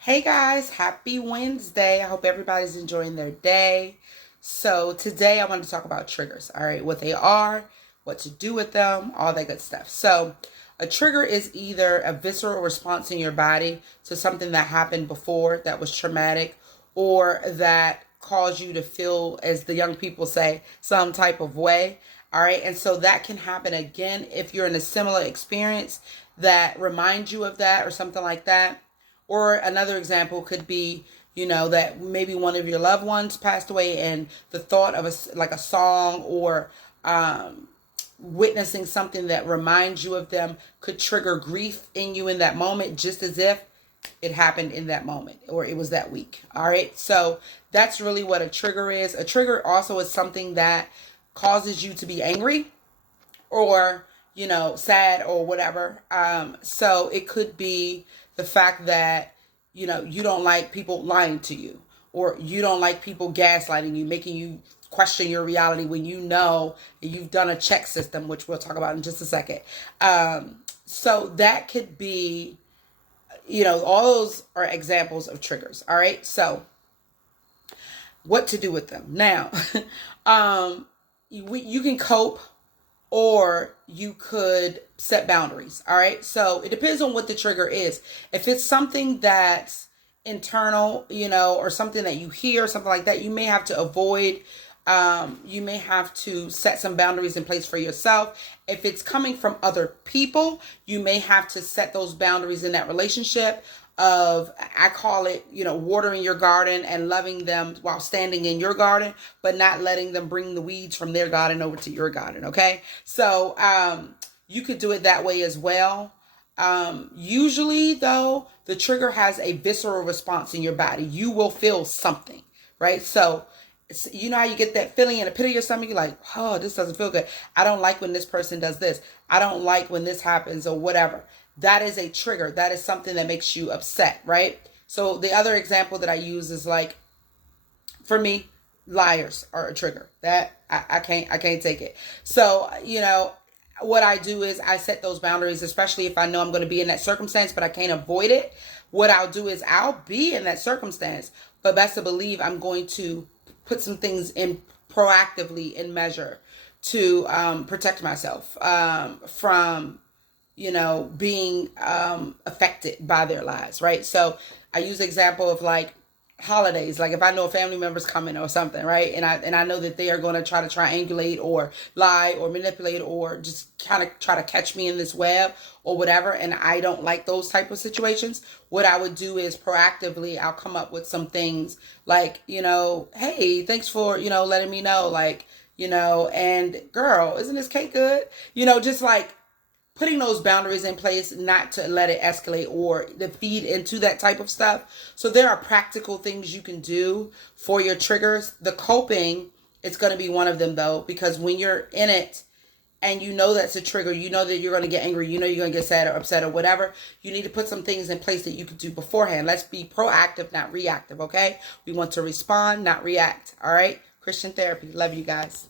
Hey guys, happy Wednesday. I hope everybody's enjoying their day. So, today I want to talk about triggers, all right? What they are, what to do with them, all that good stuff. So, a trigger is either a visceral response in your body to something that happened before that was traumatic or that caused you to feel, as the young people say, some type of way. All right. And so that can happen again if you're in a similar experience that reminds you of that or something like that. Or another example could be, that maybe one of your loved ones passed away and the thought of a song or witnessing something that reminds you of them could trigger grief in you in that moment, just as if it happened in that moment or it was that week. All right. So that's really what a trigger is. A trigger also is something that causes you to be angry or sad or whatever. So it could be the fact that you don't like people lying to you, or you don't like people gaslighting you, making you question your reality when you know that you've done a check system, which we'll talk about in just a second. So that could be, all those are examples of triggers. All right. So what to do with them now? You can cope, or you could set boundaries. All right. So it depends on what the trigger is. If it's something that's internal, or something that you hear, something like that, you may have to avoid. You may have to set some boundaries in place for yourself. If it's coming from other people, you may have to set those boundaries in that relationship of, I call it, watering your garden and loving them while standing in your garden, but not letting them bring the weeds from their garden over to your garden. Okay. So, you could do it that way as well. Usually though, the trigger has a visceral response in your body. You will feel something, right? So, you know how you get that feeling in the pit of your stomach? You're like, oh, this doesn't feel good. I don't like when this person does this. I don't like when this happens or whatever. That is a trigger. That is something that makes you upset, right? So the other example that I use is like, for me, liars are a trigger. That I can't take it. So, what I do is I set those boundaries, especially if I know I'm going to be in that circumstance, but I can't avoid it. What I'll do is I'll be in that circumstance, but best to believe I'm going to put some things in proactively in measure to protect myself from, being affected by their lives, right? So I use the example of like holidays, like if I know a family member's coming or something, right? And I know that they are going to try to triangulate or lie or manipulate or just kind of try to catch me in this web or whatever, and I don't like those type of situations. What I would do is proactively I'll come up with some things like, hey, thanks for, letting me know, like, and girl, isn't this cake good? Just like putting those boundaries in place, not to let it escalate or to feed into that type of stuff. So there are practical things you can do for your triggers. The coping is going to be one of them though, because when you're in it and that's a trigger, that you're going to get angry, you're going to get sad or upset or whatever, you need to put some things in place that you can do beforehand. Let's be proactive, not reactive. Okay. We want to respond, not react. All right. Christian therapy. Love you guys.